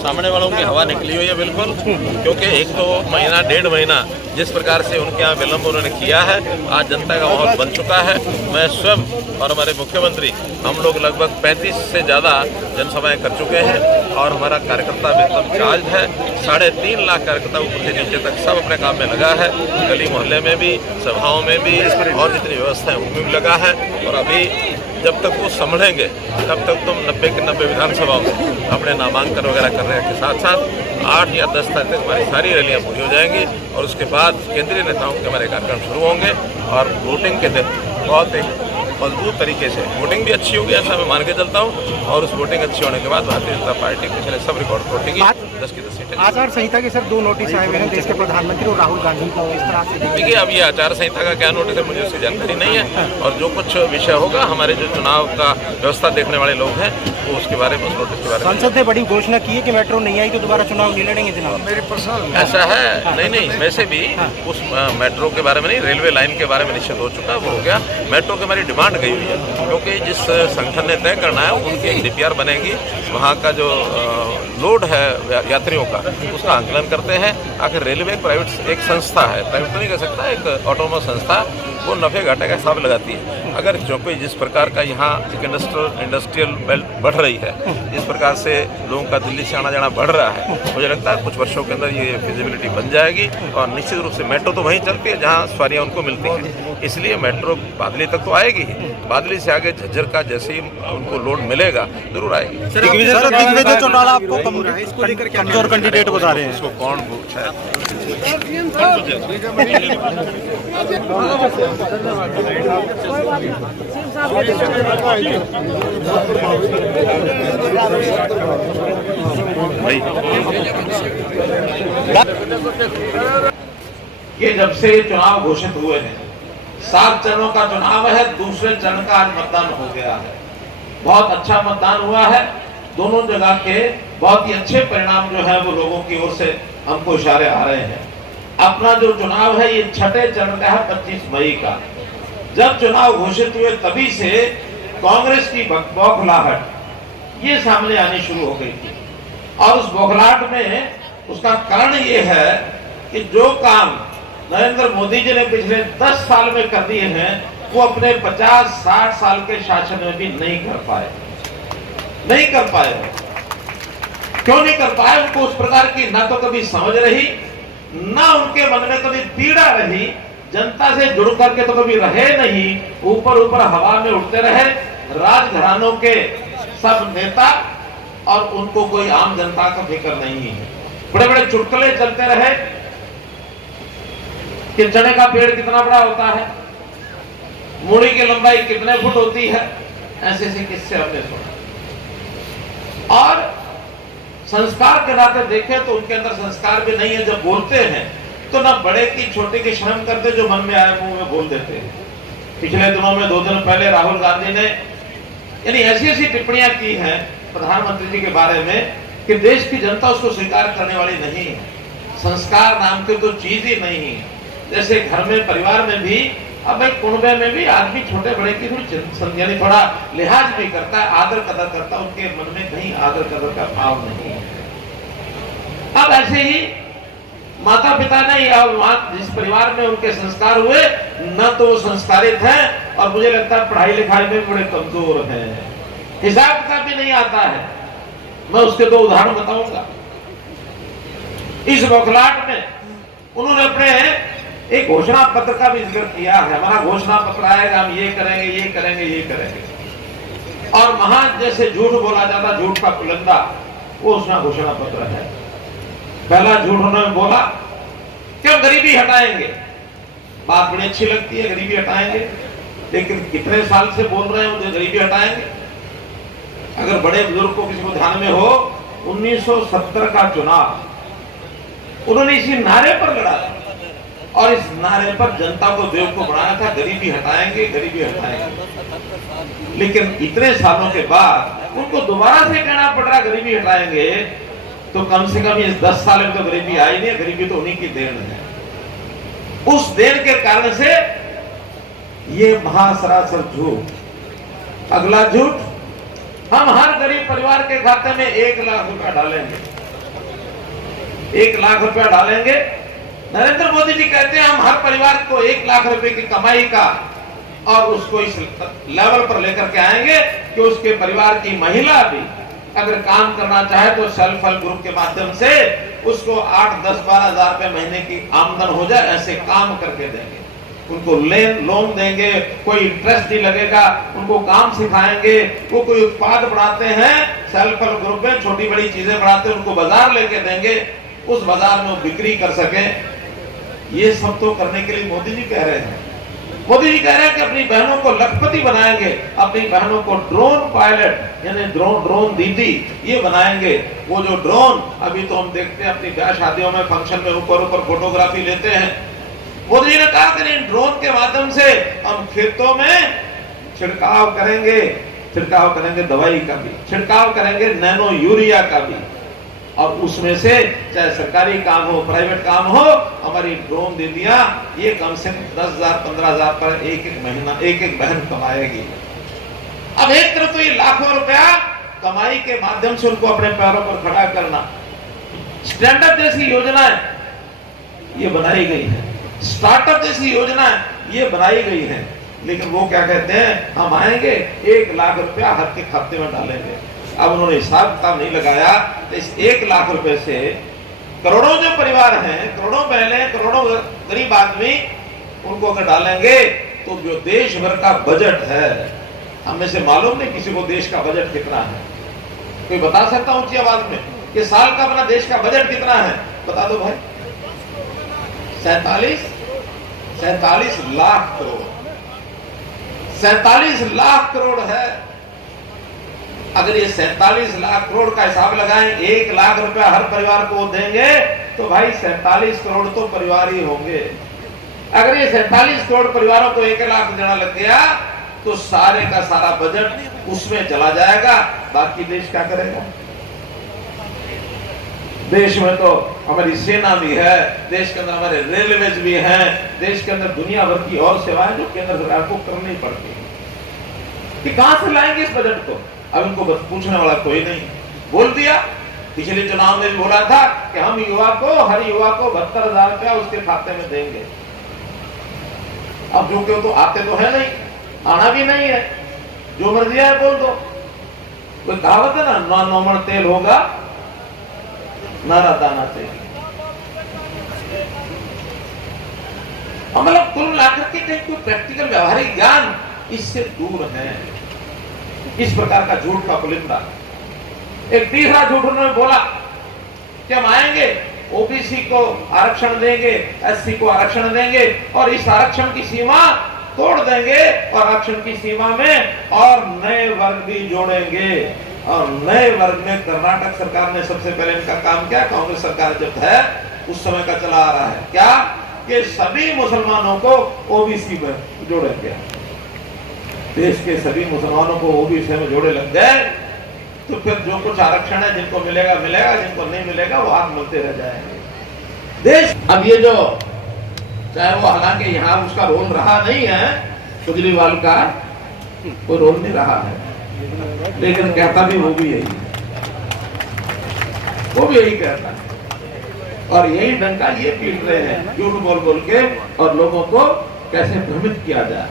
सामने वालों की हवा निकली हुई है बिल्कुल, क्योंकि एक तो महीना 1.5 महीना जिस प्रकार से उनके यहाँ विलंब उन्होंने किया है, आज जनता का माहौल बन चुका है। मैं स्वयं और हमारे मुख्यमंत्री हम लोग लगभग 35 से ज़्यादा जनसभाएं कर चुके हैं और हमारा कार्यकर्ता भी एकदम चार्ज है। 3.5 लाख कार्यकर्ता ऊपर से नीचे तक सब अपने काम में लगा है, गली मोहल्ले में भी, सभाओं में भी और जितनी व्यवस्था है उनमें भी लगा है। और अभी जब तक वो संभलेंगे तब तक तुम 90 के 90 विधानसभाओं में अपने नामांकन वगैरह करने के साथ साथ 8 या 10 तारीख तक हमारी सारी रैलियाँ पूरी हो जाएंगी और उसके बाद केंद्रीय नेताओं के हमारे कार्यक्रम शुरू होंगे और वोटिंग के दिन बहुत एक मजबूत तरीके से वोटिंग भी अच्छी होगी, ऐसा मैं मान के चलता हूँ। और उस वोटिंग अच्छी होने के बाद भारतीय जनता पार्टी पिछले सब रिकॉर्ड तोड़ेगी। 10 की 10 सीटें। आचार संहिता के सर 2 नोटिस आए हुए हैं देश के प्रधानमंत्री और राहुल गांधी को, इस तरह से देखिए अब ये आचार संहिता का क्या नोटिस है मुझे उसकी जानकारी नहीं है, और जो कुछ विषय होगा हमारे जो चुनाव का व्यवस्था देखने वाले लोग हैं वो उसके बारे में, उस नोटिस के बारे में। संसद ने बड़ी घोषणा की है कि मेट्रो नहीं आई तो दोबारा चुनाव नहीं लड़ेंगे जनाब। मेरी पर्सनल ऐसा है नहीं, वैसे भी उस मेट्रो के बारे में नहीं, रेलवे लाइन के बारे में निश्चित हो चुका है, वो हो गया। मेट्रो की हमारी डिमांड गई हुई है, क्योंकि जिस संगठन ने तय करना है उनकी एक DPR बनेगी, वहाँ का जो लोड है यात्रियों का उसका आंकलन करते हैं। आखिर रेलवे प्राइवेट एक संस्था है, प्राइवेट तो नहीं कह सकता, एक ऑटोनोमस संस्था, वो नफे घाटे का हिसाब लगाती है। अगर जो कोई जिस प्रकार का यहाँ एक इंडस्ट्रियल बेल्ट बढ़ रही है, जिस प्रकार से लोगों का दिल्ली से आना जाना बढ़ रहा है, मुझे लगता है कुछ वर्षों के अंदर ये फिजिबिलिटी बन जाएगी और निश्चित रूप से मेट्रो तो वहीं चलती है जहाँ सवारियाँ उनको मिलती हैं। इसलिए मेट्रो बादली तक तो आएगी ही, बादली से आगे झज्जर का जैसे ही उनको लोड मिलेगा जरूर आएगी। दिग्विजय चौटाला आपको कमजोर कैंडिडेट बता रहे हैं, उसको कौन पूछा है? ये जब से चुनाव घोषित हुए हैं, 7 चरणों का चुनाव है, दूसरे चरण का आज मतदान हो गया है। बहुत अच्छा मतदान हुआ है, दोनों जगह के बहुत ही अच्छे परिणाम जो है वो लोगों की ओर से हमको इशारे आ रहे हैं। अपना जो चुनाव है ये 6ठे चरण का है, 25 मई का। जब चुनाव घोषित हुए तभी से कांग्रेस की बौखलाहट ये सामने आनी शुरू हो गई थी, और उस बौखलाहट में उसका कारण ये है कि जो काम नरेंद्र मोदी जी ने पिछले 10 साल में कर दिए हैं वो अपने 50-60 साल के शासन में भी नहीं कर पाए। क्यों नहीं कर पाए? उनको उस प्रकार की ना तो कभी समझ रही, ना उनके मन में कभी पीड़ा रही, जनता से जुड़ करके तो कभी रहे नहीं, ऊपर हवा में उड़ते रहे राजघरानों के सब नेता, और उनको कोई आम जनता का फिक्र नहीं है। बड़े बड़े चुटकुले चलते रहे कि चने का पेड़ कितना बड़ा होता है, मूड़ी की लंबाई कितने फुट होती है, ऐसे ऐसे किस्से हमने सुना। और संस्कार के नाते देखें तो उनके अंदर संस्कार भी नहीं है। जब बोलते हैं तो ना बड़े की छोटे की शर्म करते, जो मन में आए मुंह में बोल देते हैं। पिछले दिनों में 2 दिन पहले राहुल गांधी ने यानी ऐसी टिप्पणियां की हैं प्रधानमंत्री जी के बारे में कि देश की जनता उसको स्वीकार करने वाली नहीं है। संस्कार नाम की तो चीज ही नहीं है। जैसे घर में परिवार में भी, अब एक कुनबे में भी आदमी छोटे बड़े की यानी थोड़ा लिहाज भी करता है, आदर कदर करता है, उनके मन में कहीं आदर कदर का भाव नहीं है। अब ऐसे ही माता पिता ने या जिस परिवार में उनके संस्कार हुए, न तो वो संस्कारित हैं और मुझे लगता है पढ़ाई लिखाई में बड़े कमजोर हैं, हिसाब किताब भी नहीं आता है। मैं उसके 2 उदाहरण बताऊंगा। इस बौखलाहट में उन्होंने अपने एक घोषणा पत्र का भी जिक्र किया है। हमारा घोषणा पत्र आएगा, हम ये करेंगे, ये करेंगे, ये करेंगे, और महान जैसे झूठ बोला जाता, झूठ का पुलंदा, वो उसका घोषणा पत्र है। पहला झूठ उन्होंने बोला कि हम गरीबी हटाएंगे। बात बड़ी अच्छी लगती है, गरीबी हटाएंगे, लेकिन कितने साल से बोल रहे हैं मुझे गरीबी हटाएंगे? अगर बड़े बुजुर्ग को किसी को ध्यान में हो, 1970 का चुनाव उन्होंने इसी नारे पर लड़ा और इस नारे पर जनता को बेवकूफ बनाया था, गरीबी हटाएंगे, गरीबी हटाएंगे। लेकिन इतने सालों के बाद उनको दोबारा से कहना पड़ रहा गरीबी हटाएंगे, तो कम से कम इस 10 साल में तो गरीबी आई नहीं, गरीबी तो उन्हीं की देन है। उस देन के कारण से ये महासरासर झूठ। अगला झूठ, हम हर गरीब परिवार के खाते में 1 लाख रुपया डालेंगे। 1 लाख रुपया डालेंगे। नरेंद्र मोदी जी कहते हैं हम हर परिवार को 1 लाख रुपए की कमाई का और उसको इस लेवल पर लेकर के आएंगे कि उसके परिवार की महिला भी अगर काम करना चाहे तो सेल्फ हेल्प ग्रुप के माध्यम से उसको 8, 10, 12 हजार रुपए महीने की आमदन हो जाए, ऐसे काम करके देंगे। उनको लोन देंगे, कोई इंटरेस्ट नहीं लगेगा, उनको काम सिखाएंगे। वो कोई उत्पाद बनाते हैं सेल्फ हेल्प ग्रुप में, छोटी बड़ी चीजें बनाते हैं, उनको बाजार लेके देंगे, उस बाजार में वो बिक्री कर सके। ये सब तो करने के लिए मोदी जी कह रहे हैं। मोदी जी कह रहे हैं कि अपनी बहनों को लखपति बनाएंगे, अपनी बहनों को ड्रोन पायलट यानी ड्रोन दीदी ये बनाएंगे। वो जो ड्रोन अभी तो हम देखते हैं अपनी ब्याह शादियों में फंक्शन में ऊपर फोटोग्राफी लेते हैं। मोदी जी ने कहा कि ड्रोन के माध्यम से हम खेतों में छिड़काव करेंगे दवाई का भी, छिड़काव करेंगे नैनो यूरिया का भी, और उसमें से चाहे सरकारी काम हो प्राइवेट काम हो, हमारी ड्रोन दीदियां ये कम से कम 10,000 15,000 पर एक महीना एक बहन कमाएगी। अब एक तरफ तो ये लाखों रुपया कमाई के माध्यम से उनको अपने पैरों पर खड़ा करना, स्टैंडअप जैसी योजनाएं ये बनाई गई है, स्टार्टअप जैसी योजनाएं ये बनाई गई है, लेकिन वो क्या कहते हैं हम आएंगे 1 लाख रुपया हर के खाते में डालेंगे। अब उन्होंने हिसाब किताब नहीं लगाया तो इस 1 लाख रुपए से करोड़ों जो परिवार हैं, करोड़ों बहनें, करोड़ों गरीब आदमी, उनको अगर डालेंगे तो जो देश भर का बजट है, हमें से मालूम नहीं किसी को देश का बजट कितना है। कोई बता सकता ऊंची आवाज में कि साल का अपना देश का बजट कितना है? बता दो भाई। 47 लाख करोड़, 47 लाख करोड़ है। अगर ये 47 लाख करोड़ का हिसाब लगाएं, 1 लाख रुपया हर परिवार को देंगे तो भाई 47 करोड़ तो परिवार ही होंगे। अगर ये 47 करोड़ परिवारों को 1 लाख देना लग गया तो सारे का सारा बजट उसमें चला जाएगा। बाकी देश क्या करेगा? देश में तो हमारी सेना भी है, देश के अंदर हमारे रेलवेज भी हैं, देश के अंदर दुनिया भर की और सेवाएं जो केंद्र सरकार को करनी पड़ती है। कि कहां से लाएंगे इस बजट को? अब इनको बस पूछने वाला कोई नहीं। बोल दिया, पिछले चुनाव में भी बोला था कि हम हर युवा को 72,000 रुपया उसके खाते में देंगे। अब जो क्यों तो आते तो है नहीं, आना भी नहीं है, जो मर्जी है बोल दो। कोई कहावत है ना नौमण तेल होगा नारा दाना चाहिए। मतलब कुल मिलाकर के कहीं कोई प्रैक्टिकल व्यवहारिक ज्ञान इससे दूर है। इस प्रकार का झूठ का पुलिंदा। एक तीसरा झूठ उन्होंने बोला कि हम आएंगे, ओबीसी को आरक्षण देंगे, एससी को आरक्षण देंगे और इस आरक्षण की सीमा तोड़ देंगे और आरक्षण की सीमा में और नए वर्ग भी जोड़ेंगे। और नए वर्ग में कर्नाटक सरकार ने सबसे पहले इनका काम किया, कांग्रेस सरकार जब है उस समय का चला आ रहा है क्या कि सभी मुसलमानों को ओबीसी में जोड़ेंगे। देश के सभी मुसलमानों को ओबीसी में जोड़े लग गए तो फिर जो कुछ आरक्षण है जिनको मिलेगा मिलेगा, जिनको नहीं मिलेगा वो हाथ मिलते रह जाएंगे। देश अब ये जो चाहे वो हालांकि यहाँ उसका रोल रहा नहीं है, केजरीवाल का कोई रोल नहीं रहा है, लेकिन कहता भी वो भी यही कहता है और यही डंका ये पीट रहे हैं झूठ बोल बोल के और लोगों को कैसे भ्रमित किया जाए।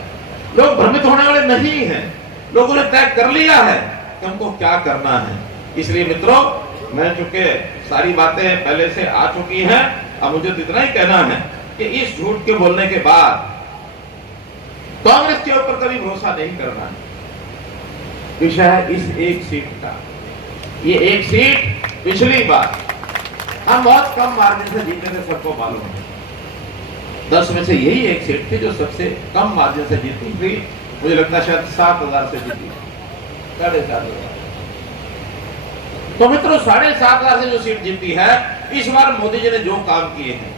लोग भ्रमित होने वाले नहीं हैं, लोगों ने तय कर लिया है कि हमको क्या करना है। इसलिए मित्रों, मैं चूंकि सारी बातें पहले से आ चुकी हैं, अब मुझे तो इतना ही कहना है कि इस झूठ के बोलने के बाद कांग्रेस के ऊपर कभी भरोसा नहीं करना है। विषय है इस एक सीट का। ये एक सीट पिछली बार हम बहुत कम मार्जिन से जीते थे, सबको मालूम है। 10 में से यही एक सीट थी जो सबसे कम मार्जिन से जीती थी। मुझे लगता है शायद 7,000 से जीती, 7,500। तो मित्रों 7,500 से जो सीट जीती है, इस बार मोदी जी ने जो काम किए हैं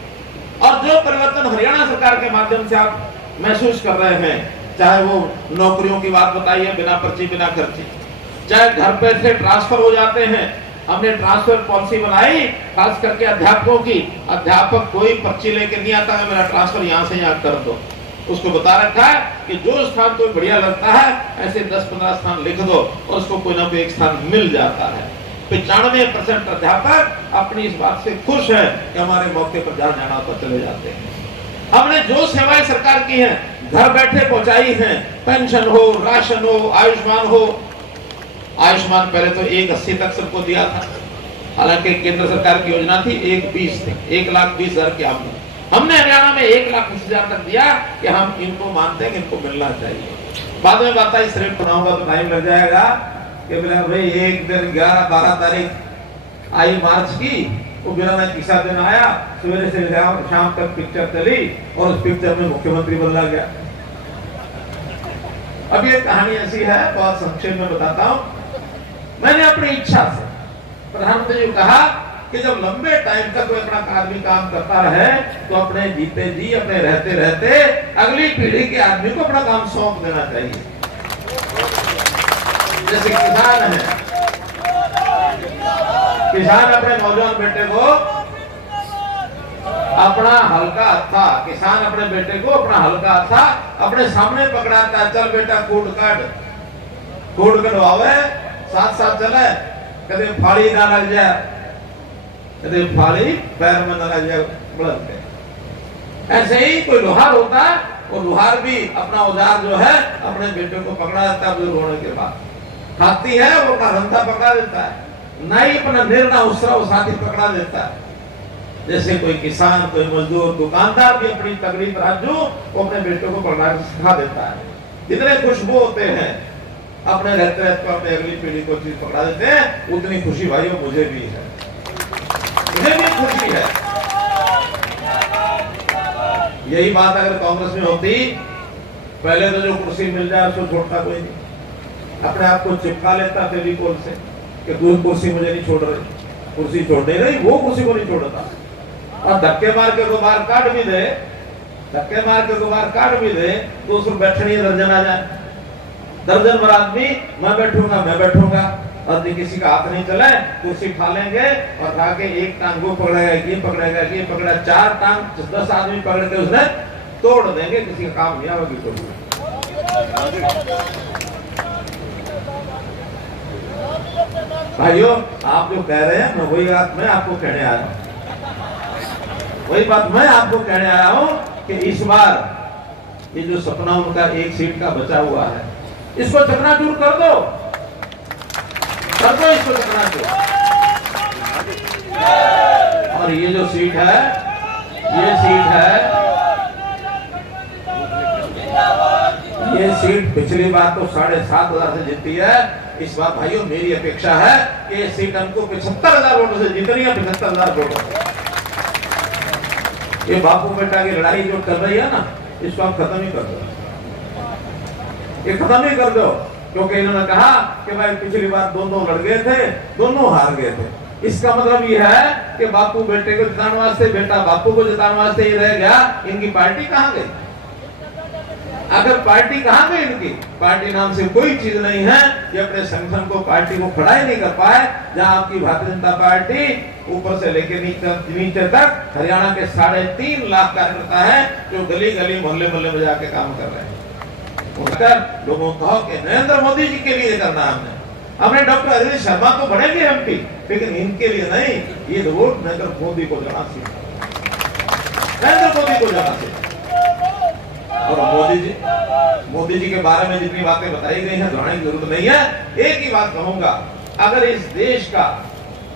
और जो परिवर्तन हरियाणा सरकार के माध्यम से आप महसूस कर रहे हैं, चाहे वो नौकरियों की बात बताइए बिना पर्ची बिना खर्ची, चाहे घर पे से ट्रांसफर हो जाते हैं, हमने ट्रांसफर पॉलिसी बनाई खास करके अध्यापकों की। अध्यापक कोई पर्ची लेके नहीं आता है मेरा ट्रांसफर यहाँ से यहाँ कर दो, उसको बता रखा है कि जो स्थान तो बढ़िया लगता है ऐसे 10-15 स्थान लिख दो और उसको कोई ना कोई एक स्थान मिल जाता है। 95% अध्यापक अपनी इस बात से खुश है कि हमारे मौके पर जहां जाना होता चले जाते हैं। हमने जो सेवाएं सरकार की हैं घर बैठे पहुंचाई हैं, पेंशन हो, राशन हो, आयुष्मान हो। आयुष्मान पहले तो 180 तक सबको दिया था, हालांकि केंद्र सरकार की योजना थी 120 थी, 1,20,000 की आमदनी। हमने हरियाणा में 1,20,000 तक दिया कि हम इनको मानते हैं कि इनको मिलना चाहिए। बाद में बात इस रेट बनाऊंगा तो टाइम लग जाएगा कि बोले भाई एक दिन 11-12 तारीख आई मार्च की, वो बिना में तीसरा दिन आया, सवेरे से शाम तक पिक्चर चली और उस पिक्चर में मुख्यमंत्री बदला गया। अब ये कहानी ऐसी है, बहुत संक्षेप में बताता हूं। मैंने अपनी इच्छा से प्रधानमंत्री जी कहा कि जब लंबे टाइम तक कोई अपना आदमी काम करता रहे तो अपने जीते जी, अपने रहते रहते अगली पीढ़ी के आदमी को अपना काम सौंप देना चाहिए। जैसे किसान है, किसान अपने नौजवान बेटे को अपना हल्का था, किसान अपने बेटे को अपना हल्का था अपने सामने पकड़ाता, चल बेटा कूट कटवावे, साथ साथ चले, कभी फाड़ी ना लग जाए, कभी फाड़ी पैर में ना लग जाए बुलंद पे। ऐसे ही कोई लोहार होता है, वो लोहार भी अपना औजार जो है अपने बेटे को पकड़ा देता है बुजुर्ग होने के बाद। खाती है वो अपना रंधा पकड़ा देता है, नहीं अपना निर्णय उसरा वो साथी पकड़ा देता है। जैसे कोई किसान, कोई मजदूर, दुकानदार भी अपनी तगड़ी तराजू वो अपने बेटों को पकड़ा सिखा देता है। जितने खुशबू होते हैं अपने रहते रहते अपने अगली पीढ़ी को चीज पकड़ा देते हैं, उतनी खुशी भाइयों मुझे भी है, मुझे भी खुशी है। यही बात अगर कांग्रेस में होती, पहले तो जो कुर्सी मिल जाए उसको छोड़ता कोई नहीं, अपने आप को चिपका लेता फेविकोल से कि तू कुर्सी मुझे नहीं छोड़ रही, कुर्सी छोड़ दे रही, वो कुर्सी को नहीं छोड़ता। और धक्के मार के बाहर काट भी दे, धक्के मार के बाहर काट भी दे तो उसको बैठनी दर्जन आ जाए, दर्जन भर आदमी मैं बैठूंगा और किसी का हाथ नहीं चले, कुर्सी खा लेंगे और खा के एक टांग को पकड़ेगा, ये पकड़ा, 4 टांग 10 आदमी पकड़ के उसने तोड़ देंगे, किसी का काम नहीं होगी। भाइयों आप जो कह रहे हैं मैं वही बात मैं आपको कहने आया हूं, वही बात मैं आपको कहने आया हूं कि इस बार ये जो सपना उनका 1 सीट का बचा हुआ है, इसको चकनाचूर कर दो इसको चकनाचूर। और ये जो सीट है, ये सीट पिछली बार तो 7,500 से जीती है। इस बार भाइयों मेरी अपेक्षा है कि ये सीट हमको 75,000 वोटों से जीतनी है, 75,000 वोटों। ये बापू बेटा की लड़ाई जो चल रही है ना, इसको आप खत्म ही कर दो, ये खत्म ही कर दो। क्योंकि इन्होंने कहा कि भाई पिछली बार दोनों लड़ गए थे, दोनों हार गए थे। इसका मतलब ये है कि बापू बेटे को जिताने वास्ते, बेटा बापू को जिताने वास्ते ये रह गया। इनकी पार्टी कहां गई? अगर पार्टी कहां गई इनकी? पार्टी नाम से कोई चीज नहीं है। ये अपने संगठन को, पार्टी को खड़ा ही नहीं कर पाए। जहां आपकी भारतीय जनता पार्टी ऊपर से लेकर नीचे तक हरियाणा के 3.5 लाख कार्यकर्ता है जो गली गली मोहल्ले मोहल्ले में जाके काम कर रहे हैं। लोगों को कि नरेंद्र मोदी जी के लिए करना हमने डॉक्टर अरविंद शर्मा तो बढ़ेंगे एमपी, लेकिन इनके लिए नहीं। ये वोट नरेंद्र मोदी को जाना चाहिए, नरेंद्र मोदी को जाना चाहिए। और मोदी जी के बारे में जितनी बातें बताई गई हैं दोहराने की जरूरत नहीं है। एक ही बात कहूंगा, अगर इस देश का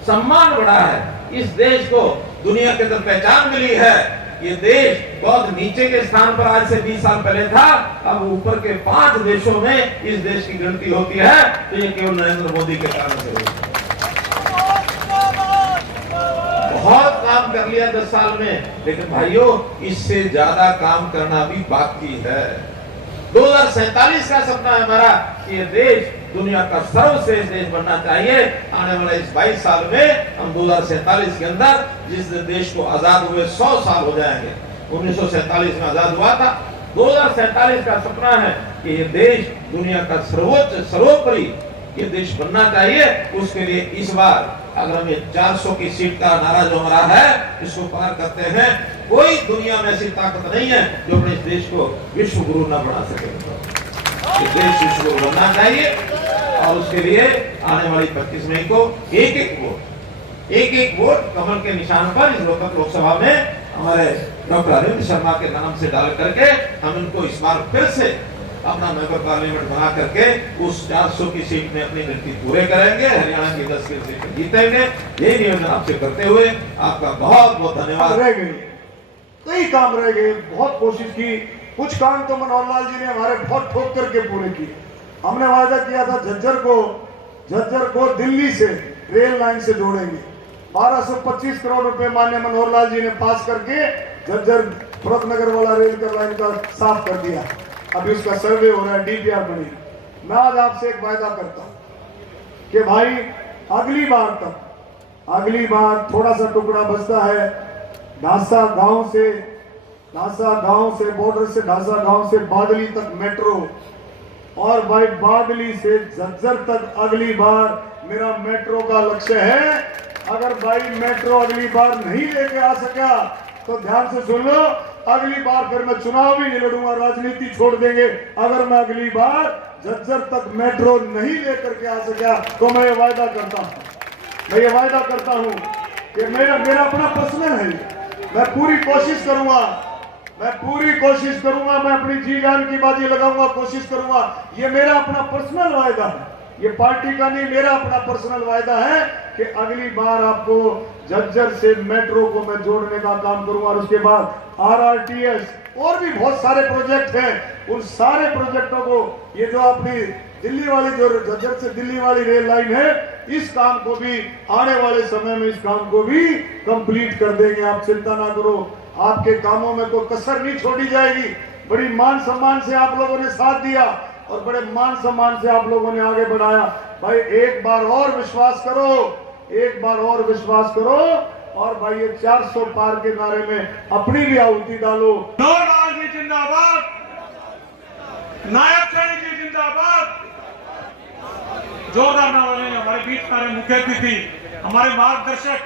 सम्मान बढ़ा है, इस देश को दुनिया के अंदर पहचान मिली है, ये देश बहुत नीचे के स्थान पर आज से 20 साल पहले था, अब ऊपर के 5 देशों में इस देश की गिनती होती है, तो ये केवल नरेंद्र मोदी के कारण से हुई। बहुत काम कर लिया 10 साल में, लेकिन भाइयों इससे ज्यादा काम करना भी बाकी है। 2047 का सपना है हमारा कि ये देश दुनिया का सर्वश्रेष्ठ देश बनना चाहिए। आने वाले इस 22 साल में हम 2047 के अंदर, जिस देश को आजाद हुए 100 साल हो जाएंगे, 1947 में आजाद हुआ था, 2047 का सपना है कि ये देश दुनिया का सर्वोच्च सर्वोपरि ये देश बनना चाहिए। उसके लिए इस बार अगर हमें 400 की सीट का नारा जो हमारा है इसको पार करते हैं, कोई दुनिया में ऐसी ताकत नहीं है जो अपने इस देश को विश्व गुरु न बना सके। ये देश विश्व गुरु बनना चाहिए। और उसके लिए आने वाली 25 मई को एक एक वोट कमल के निशान पर इस लोकसभा में हमारे डॉक्टर अरविंद शर्मा के नाम से डाल करके हम इनको इस बार फिर से अपना मेंबर पार्लियामेंट बना करके उस 400 की सीट में अपनी गिनती पूरे करेंगे, हरियाणा की 10 की सीट जीतेंगे। यही निवेदन आपसे करते हुए आपका बहुत बहुत धन्यवाद। रह गए, कई काम रह गए, बहुत कोशिश की, कुछ काम तो मनोहर लाल जी ने हमारे बहुत ठोक करके पूरे किए। हमने वायदा किया था झज्जर को दिल्ली से रेल लाइन से जोड़ेंगे। 1225 करोड़ रुपए माननीय मनोहर लाल जी ने पास करके झज्जर फरतनगर वाला रेल का लाइन का साफ कर दिया। अभी उसका सर्वे हो रहा है, डीपीआर बनी। मैं आज आपसे एक वायदा करता हूं कि भाई अगली बार थोड़ा सा टुकड़ा बचता है ढासा गांव से बॉर्डर से ढासा गांव से बादली तक मेट्रो, और भाई बादली से झज्जर तक अगली बार मेरा मेट्रो का लक्ष्य है। अगर भाई मेट्रो अगली बार नहीं लेके आ सका तो ध्यान से सुन लो, अगली बार फिर मैं चुनाव भी नहीं लड़ूंगा, राजनीति छोड़ देंगे। अगर मैं अगली बार झज्जर तक मेट्रो नहीं लेकर के आ सका तो मैं ये वायदा करता हूं कि मेरा अपना पर्सनल है, मैं पूरी कोशिश करूंगा, मैं अपनी जी जान की बाजी लगाऊंगा, कोशिश करूंगा। ये मेरा अपना पर्सनल वायदा है, ये पार्टी का नहीं, मेरा अपना पर्सनल वायदा है कि अगली बार आपको झज्जर से मेट्रो को मैं जोड़ने का काम करूंगा। और उसके बाद RRTS और भी बहुत सारे प्रोजेक्ट हैं, उन सारे प्रोजेक्टों को, ये जो अपनी दिल्ली वाली जो झज्जर से दिल्ली वाली रेल लाइन है, इस काम को भी आने वाले समय में इस काम को भी कंप्लीट कर देंगे। आप चिंता ना करो, आपके कामों में कोई कसर नहीं छोड़ी जाएगी। बड़ी मान सम्मान से आप लोगों ने साथ दिया और बड़े मान सम्मान से आप लोगों ने आगे बढ़ाया। भाई एक बार और विश्वास करो और भाई ये 400 पार के नारे में अपनी भी आहुति डालो। मनोहर जी जिंदाबाद, नायब सैनी जी जिंदाबाद। जोरदार नारा लेंगे। हमारे बीच हमारे मुख्य अतिथि, हमारे मार्गदर्शक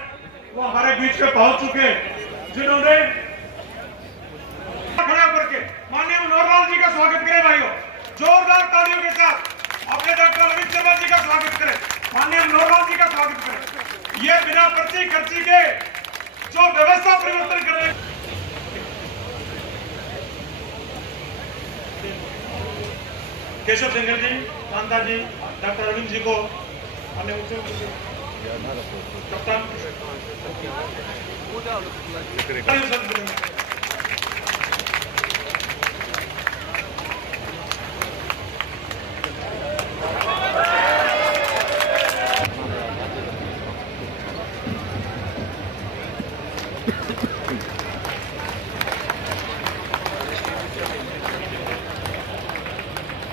वो हमारे बीच में पहुंच चुके, जिन्होंने खड़ा करके माननीय मनोहर जी का स्वागत करें। भाइयों जोरदार तालियों के साथ अपने डॉक्टर अरविंद शर्मा जी का स्वागत करें, माननीय मनोहर जी का स्वागत करें। ये बिना पर्ची खर्ची के जो व्यवस्था परिवर्तन कर रहे हैं। केशव सिंह जी, कांता जी, डॉक्टर अरविंद जी को हमने कप्तान